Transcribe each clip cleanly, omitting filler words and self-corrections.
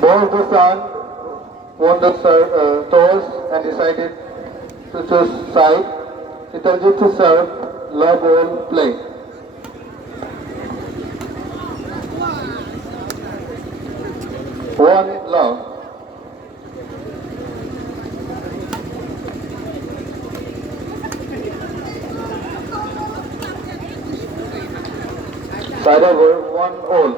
Both the son won the toss and decided to choose side. Chitarjit to serve, love ball play. One love. Side over, 1-all.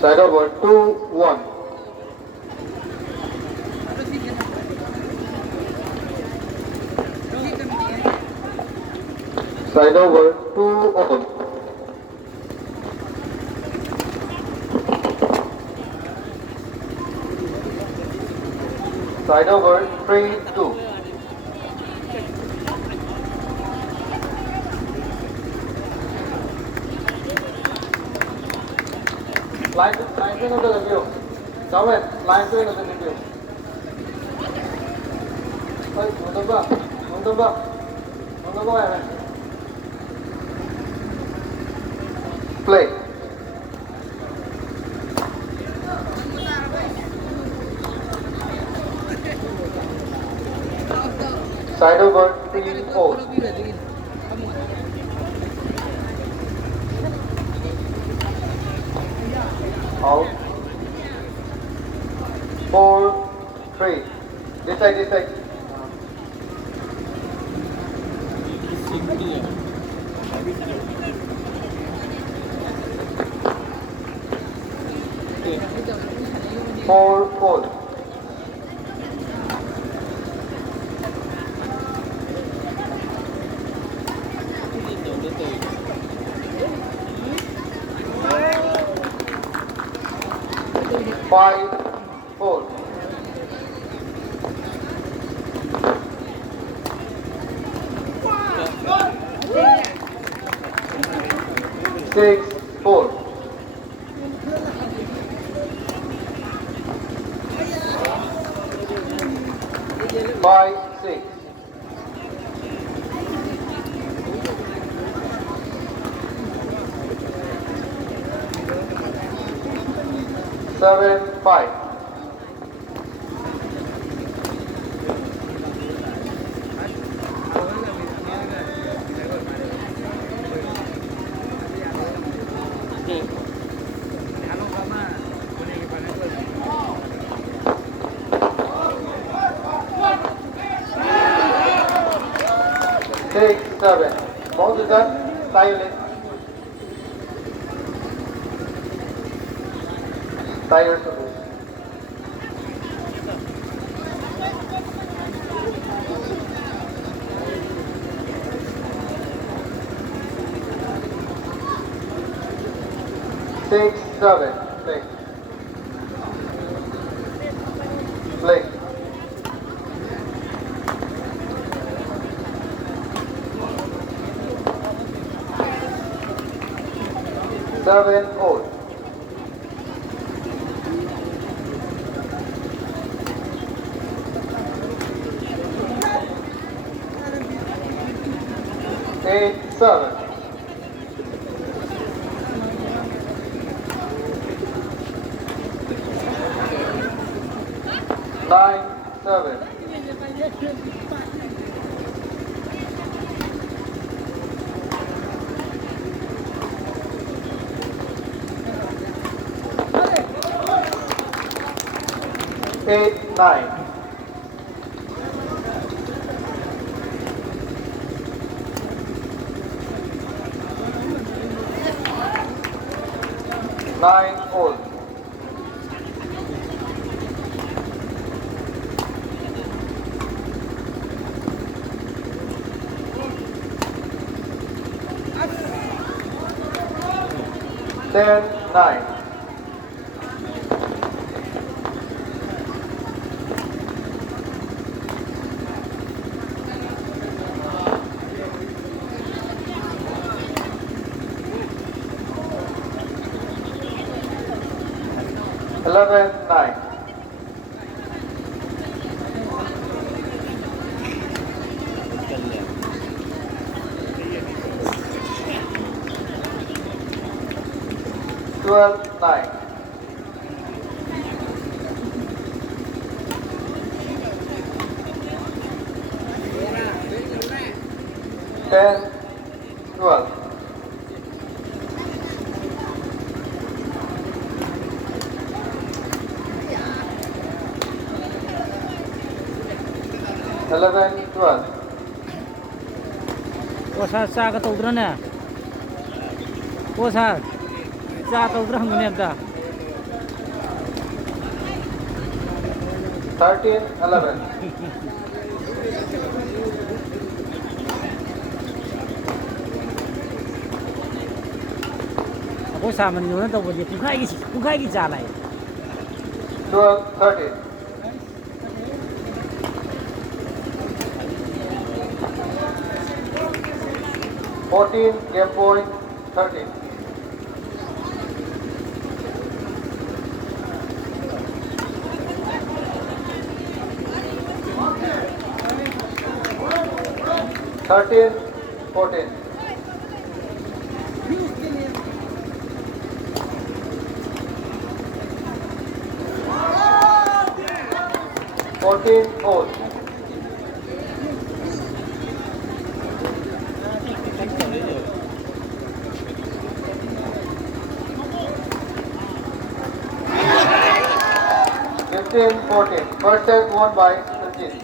Side over, 2-1. Side over, 2-all. Side over, 3-2. Line swing of the review. Comment, line swing of the review. Play. Side over, 3-4. Out. 4-3. This side. Four. 5-4. 6-4. 5-6. 7-5. 6-7. Both is done. Silent. Tiger to lose. Six, seven. Play. Play. Seven, all. Eight, seven. 9-7. 8-9. 9-all. 10-9. 11-9. กันเลย 12-9. 10-12. 11-12. Sa ka tawdra na. Sa tawdra mo na da. 13-11. Ako sa man yun na daw di kung kaya gi jalay. 12-13. 14, game point, 13. Thirteen, 14. 14-all. 15-14. First set won by Sajid.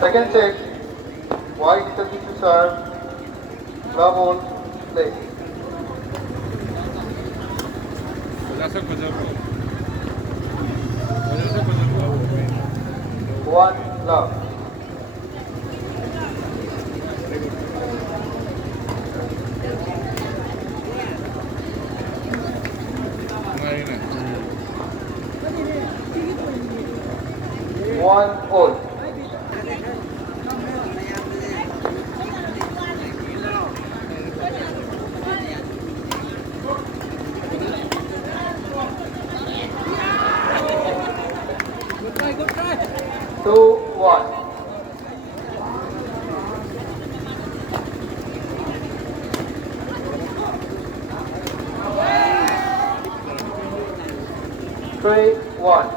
Second set, white Sajid to serve, love all, play. One love. One all. Two, one. Three, one.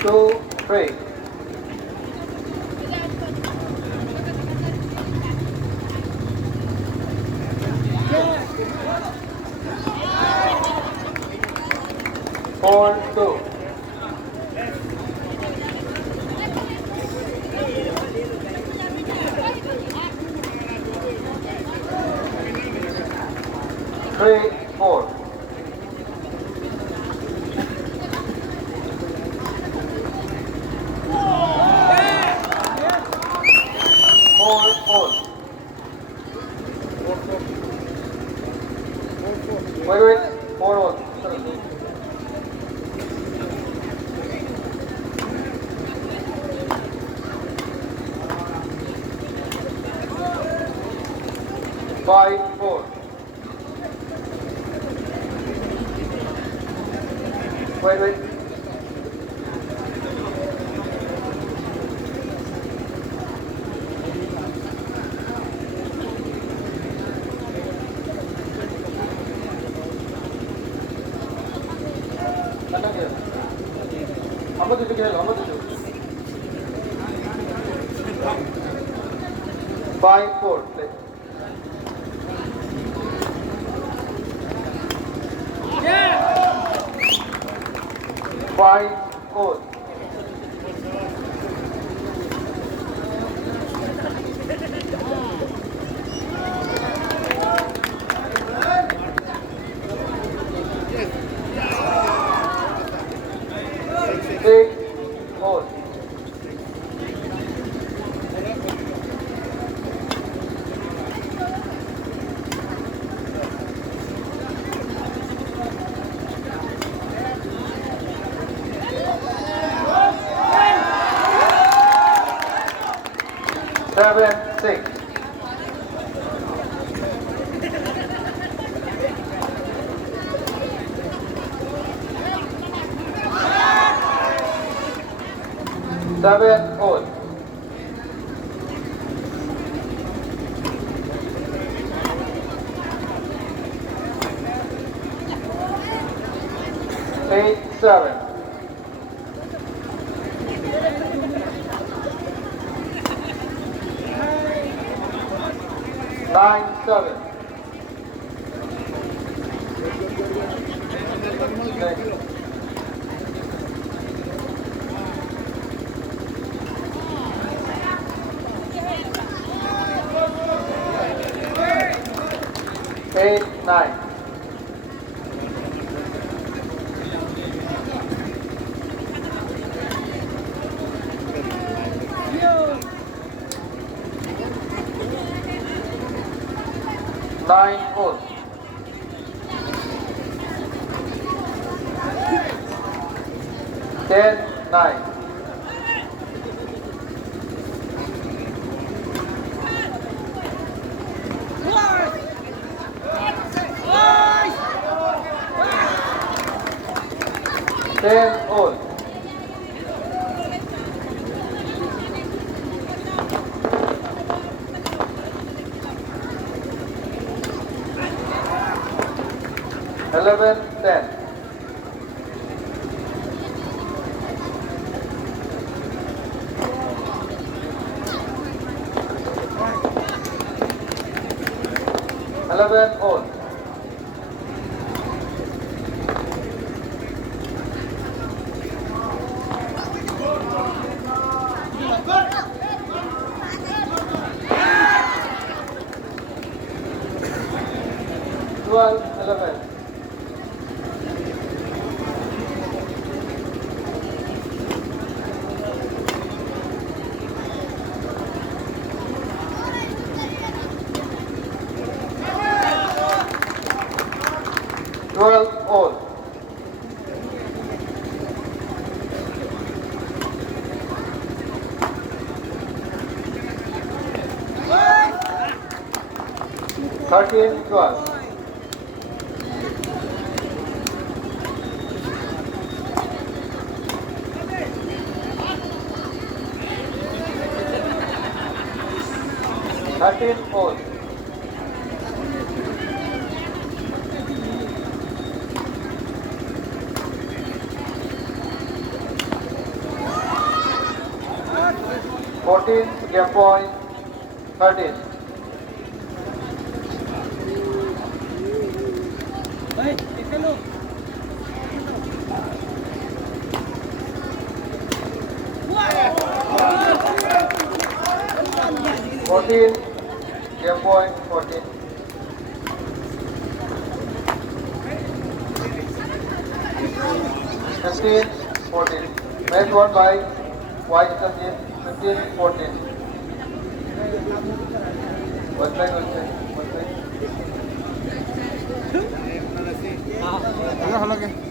Two, three. 4-2. 3-4. 4-4. Wait. 4-1. 5-4. Wait. 한번 더 주긴 해. 5-4. Play. 5-4. 6-4. 7-4. 7 all. Eight, 7. 9, 7. Next. 8, 9. 9 all. 10, 9. 10 all. 11, 10. 11 all. 12, 11. 12 all. 13, 12. 13 all. 14, game point. 13. 14, game point. 14. 15, 14. Match won by White Team. 15, 14. One side, one side, one side. Ah. Halo, halo,